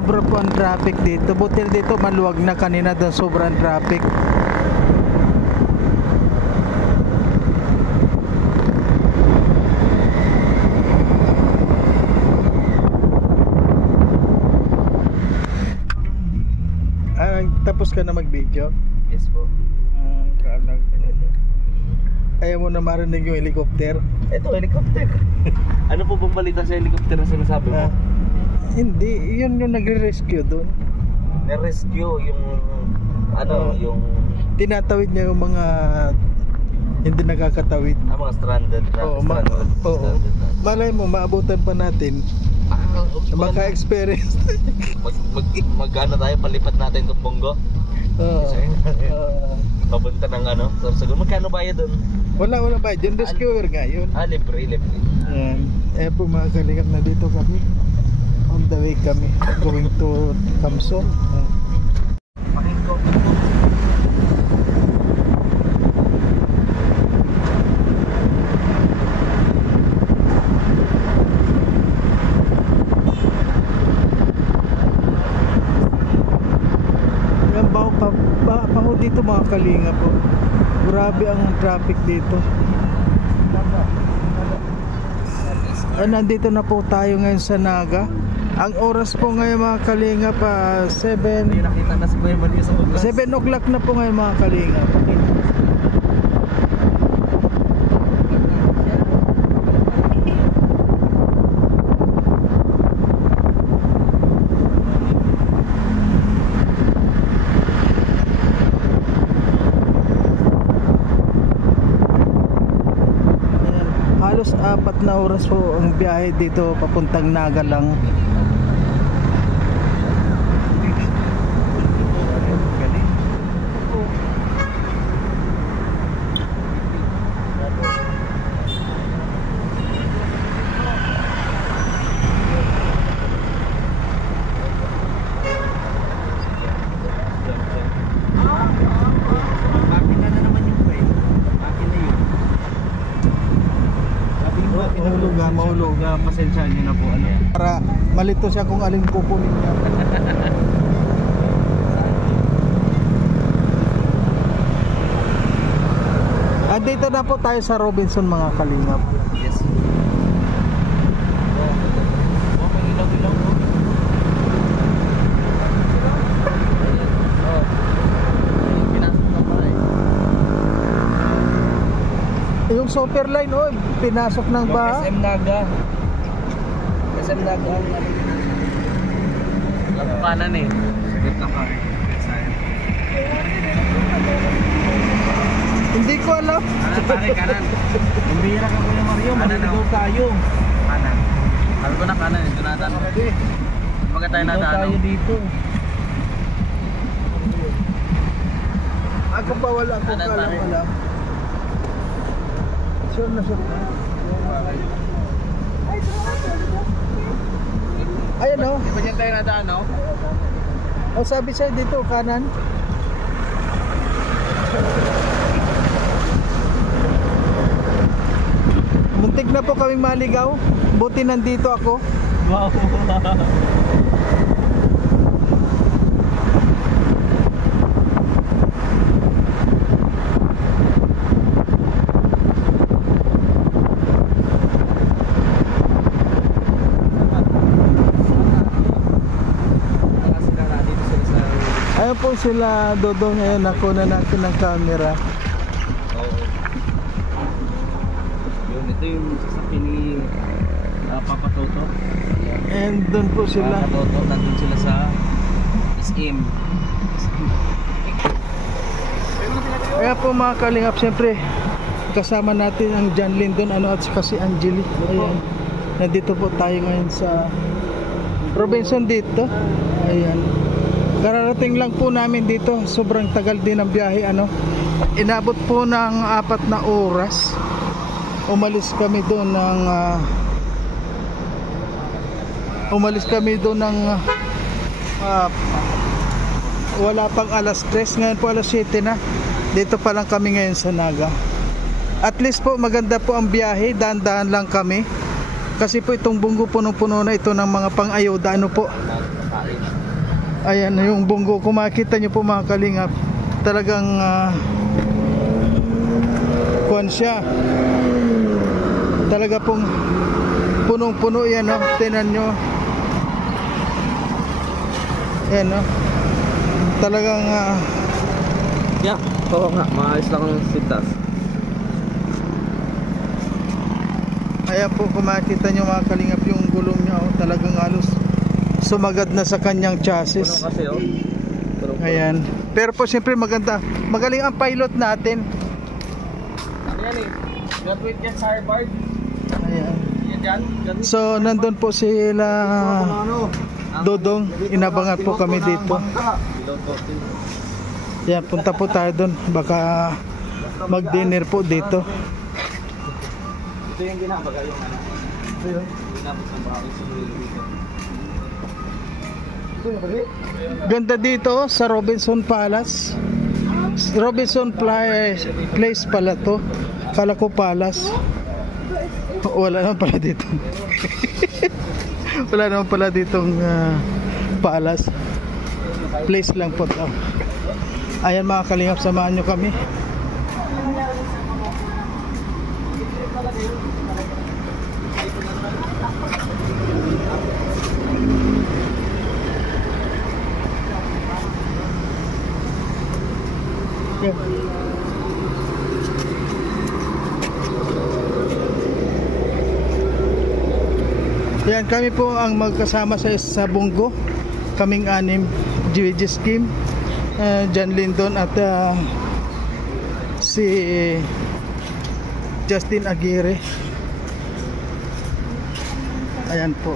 Sobra po ang traffic dito. Buti dito maluwag na, kanina doon sobrang traffic. Tapos ka na mag-video? Yes po. Ayaw mo na marinig yung helicopter? Ito, helicopter. Ano po bang balita sa helicopter na sinasabi mo? Hindi, yun yung nagre-rescue doon. Na-rescue yung ano, yung tinatawid niya yung mga hindi nakakatawid. Mga stranded. Malay mo, maabutan pa natin. Maka-experience. Mag-ano tayo, palipat natin itong Bongo. Papunta ng ano, Sorsogon. Magkano ba yun doon? Wala ba, yun rescuer nga yun. Libre. Ayan, po mga kalingap, na dito kami. On the way kami, going to Kamsong. Pakingko. Baho dito mga kalingap po. Grabe ang traffic dito. Nandito na po tayo ngayon sa Naga. Ang oras po ngayon mga kalingap 7 o'clock na po ngayon mga kalingap. Halos 4 na oras po ang biyahe dito papuntang Naga lang. Mahulog. Pasensya nyo na po. Para malito siya kung alin kukunin niya. Dito na po tayo sa Robinson mga kalingap. Yes. Yung super line, pinasok ng ba? SM Naga. SM Naga. Lang kanan eh. Sige lang ka. Hindi ko alam. Kanan. Umbira ka Kuya Mario, maligaw tayo. Kanan. Sabi ko na kanan, ito na tayo. Baga tayo na tayo dito. Ako pa wala akong kalam. Sure na sure. Ayan o. Di ba dyan tayo nadaan o? Sabi sa'yo dito, kanan. Muntik na po kaming maligaw. Buti nandito ako. Wow. Ayun po sila Dodong, ngayon nakuha natin ng camera. Yun, ito yung sasakyan ni Papa Toto. And doon po sila. Papa Toto, nandun sila sa SM. Kaya po mga kalingap, siyempre kasama natin ang John Lindon at kasi Angeli. Ayan. Nandito po tayo ngayon sa Robinson dito. Ayan. Kararating lang po namin dito. Sobrang tagal din ang biyahe. Inabot po ng 4 na oras. Umalis kami doon ng wala pang alas 3. Ngayon po alas 7 na. Dito pa lang kami ngayon sa Naga. At least po maganda po ang biyahe. Dahan-dahan lang kami. Kasi po itong Bongo punong-puno na ito ng mga pang-ayuda. Po? Ayan yung bunggo, kung makikita nyo po mga kalingap, talagang kuwan siya, talaga pong punong puno yan, no? Tinan nyo yan, no? Talagang Yeah, oo nga, maayos lang ang sintas. ayan po, kung makikita nyo mga kalingap, yung gulong nya, oh, talagang halos sumagad na sa kanyang chassis. Puno kasi oh. Ayan. Pero po siyempre maganda. Magaling ang pilot natin. Ayan eh. Graduate yan sa Harvard. Ayan. Yan dyan. So nandun po sila Dodong. Inabangan po kami dito. Yan, punta po tayo doon. Baka mag-dinner po dito. Ito yung ginabaga yung ano. Ito yung ginabot ng bahay sa dito. Ganda dito sa Robinson Palace. Robinson Place pala to. Kala ko Palace. Wala naman pala dito. Wala naman pala ditong Palace. Place lang po to. Ayan mga kalingap, samahan nyo kami. Yeah. Yan, kami po ang magkasama sa Bunggo. Kaming anim, GWG Scheme, John Lindon at si Justin Aguirre. Ayan po.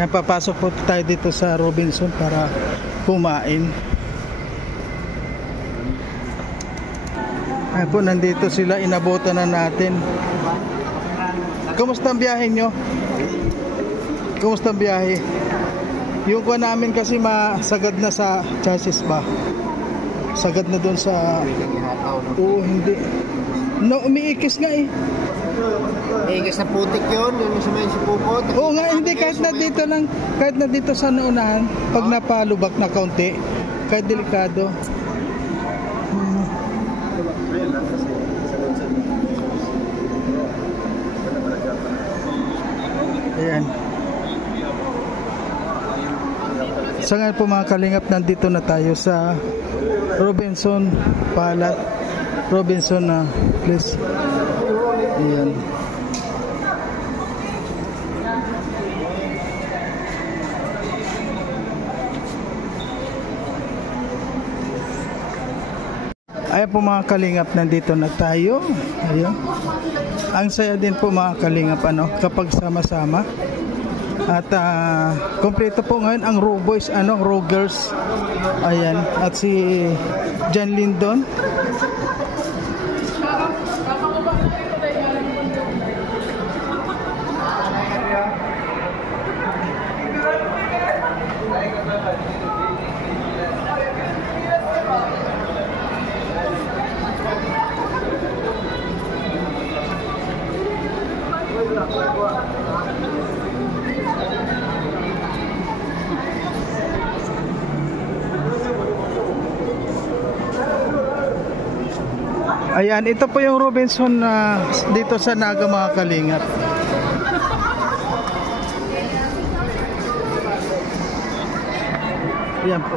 Ayan, papasok po tayo dito sa Robinson para kumain. Ayan po, nandito sila, inabutan na natin. Kumusta ang biyahe nyo? Kumusta ang biyahe? Yung kuha namin kasi masagad na sa chassis ba? Sagad na doon sa... Oo, hindi. No, umiikis nga eh. Igas na putik yun, yung sa may sipupot. Oo nga, hindi, kahit na dito lang, kahit na dito sa naunahan, pag napalubak na kaunti, kahit delikado. Ayan. Sa ngayon po mga kalingap, nandito na tayo sa Robinson Palace, Robinson Place. Ayan. Ayan po mga kalingap, nandito na tayo. Ayan. Ang saya din po mga kalingap, ano, kapag sama-sama. At kompleto po ngayon ang Raw Boys, ano, Raw Girls. Ayan, at si John Lindon. Ayan, ito po yung Robinson dito sa Naga mga kalingap. Ayan po.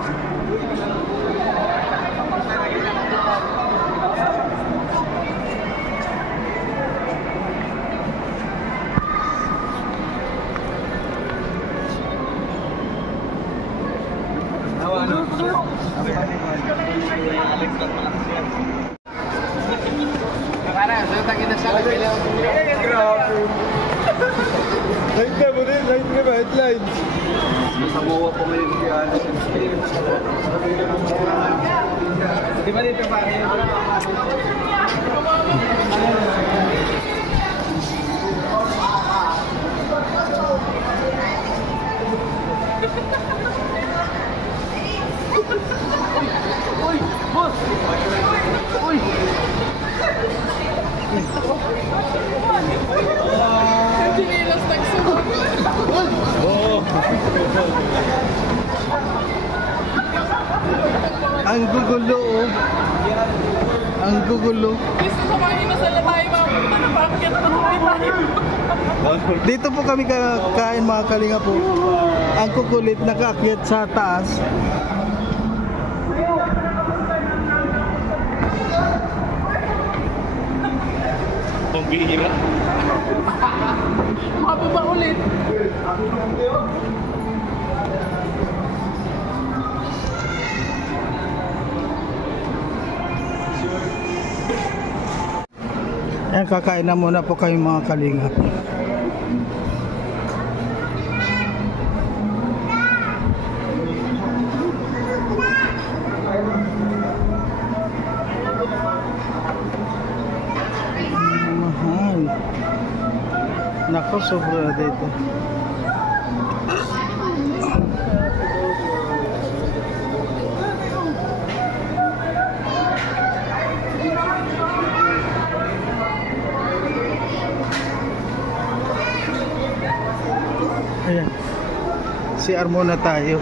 Masamuha po may bigyan. Di ba dito pa? Uy! Boss! Uy! oh. Ang gugulo. Gusto ko kanina sa labay, mapunta na bakit tuloy tayo. Dito po kami kakain mga kalinga po. Ang kukulit nakaakyat sa taas. Pambihira. Mababa ulit. Ayan, kakain na muna po kayo mga kalinga. Mahal. Nako, sobra dito. Ayan. CR muna tayo.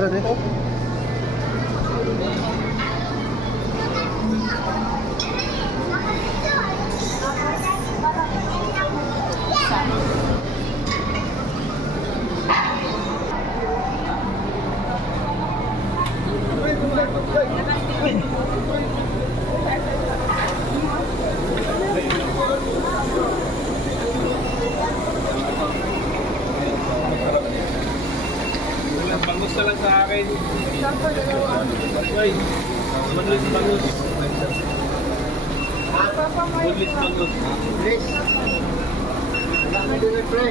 Tara dito. Bangus na lang sa akin. Ay, bangus. Bangus. Please. Wala ka din, pre.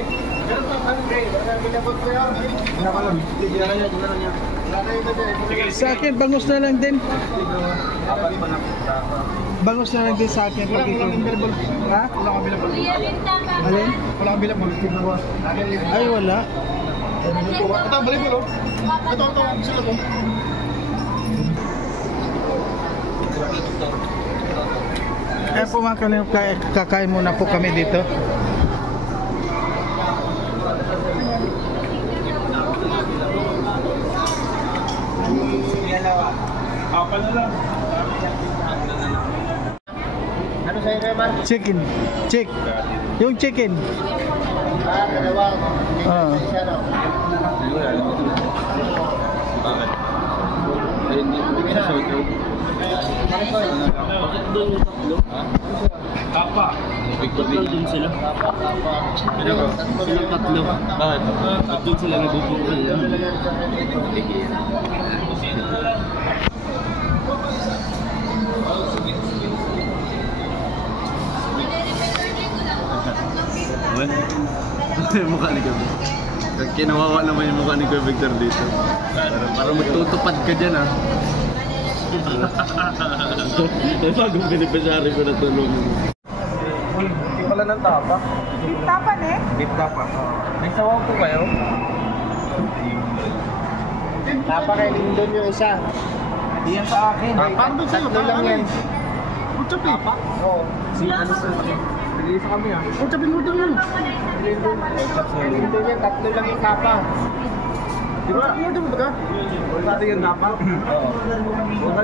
Pero pa, pre. Wala binabot ko yun. Wala ka lang. Diyan niya. Wala kayo ba din? Sa akin, bangus na lang din. Bangus na lang din sa akin. Wala available. Ha? Wala available. Alin? Wala available. Ay, wala. Ito, balik mo, no? Ito, sila to. Kaya po mga kalinga, kakain muna po kami dito. Apa na lang. Ano sa'yo, Reman? Chicken. Yung chicken. Dalawa. Ah. Isa, no? Bakit? Ay, hindi ko sa soto. Bakit doon yung tatlo? Ha? Kapa. Doon sila. Silang tatlo. Bakit? Doon sila nabubukol yan. Mukha ni Kuya Victor. Kinawawa naman yung mukha ni Kuya Victor dito. Para magtutupad ka dyan, ha? Ay, bagong beneficiary ko na tulong mo. Hindi pala ng tapa. Beef tapan eh. Beef tapa. May sawaw po kayo? Tapa kay Lindon yung isa. Hindi yan sa akin. Paano sa'yo? Tatlo lang yan. Putsap eh. Oo. Ano sa akin? Nag-iisa kami, ha? Putsapin mo doon yun. Lindon yan, tatlo lang yung tapa. Di ba? Ano ba ka? Wala natin yung tapa? Oo.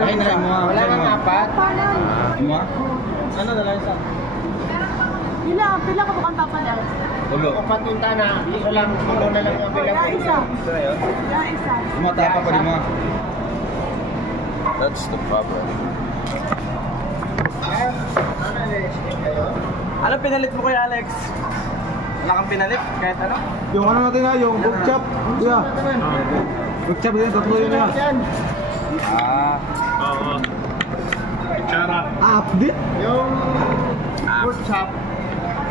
Ay, wala nga apat. Ima? Ano na lang isa? Pila ka bukang tapan yan? Tulo. Apat yung tana. Isa lang, ulo na lang yung available. Isa. Ito na yun? Isa. Tumatapa pa rin mo. That's the problem. Ano pinalit mo kay Alex? Wala kang pinalit? Kahit ano? Yung ano natin nga, yung pork chop. Yeah. Pork chop yan, tatlo yun yan. Ah. Oo. Kutsara. Update? Yung pork chop.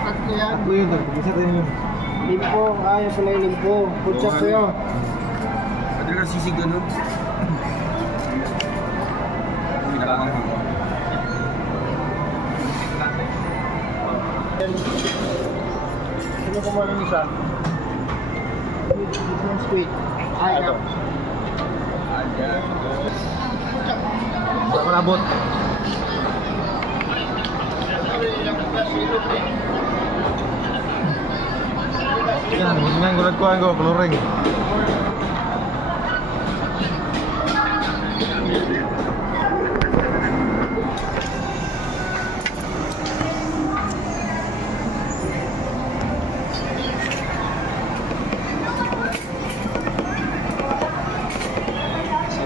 Tatlo yan. Tatlo yun, isa tayo yun. Limpo. Yan pala yung limpo. Pork chop sa'yo. Pwede na sisig ganun. Pinakang ko. Sino kumuha ng isa? squid. Ay, ito. Malabot. Yan, musngan gulat ko ang kloring.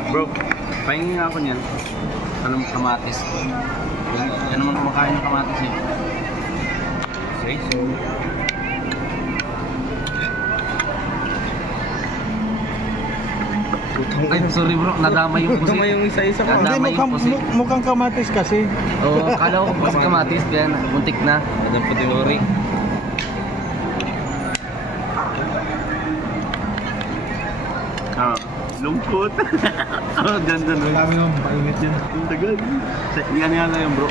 Bro, pahingin nga ako niyan. Anong kamatis? Yan naman kumakain ng kamatis eh. Say so. Ay, sorry bro, nadamay yung pusi. Nadamay yung isa-isa ko. Hindi, mukhang kamatis kasi. Oo, kala ko kasi kamatis, kaya muntik na. Adang puti lori. Lungkot. Ganda nun. Kami nga, painit yan. Tagal. Yan na yung bro.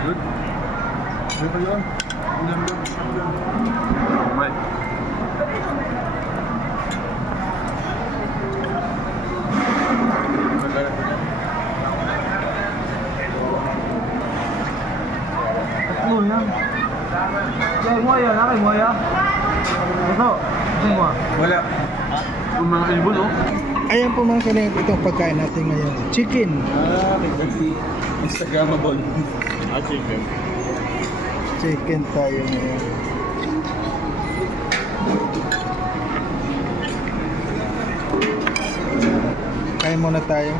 Good. Ano pa yun? Right. Tatlo yan. Kaya mo yan, nakay mo yan. Ito, kasi mo. Wala. Yung mga ilbol, oh. Ayan po mga kalingap, itong pagkain natin ngayon. Chicken. Instagramable. Chicken. Chicken tayo ngayon. Kain muna tayo.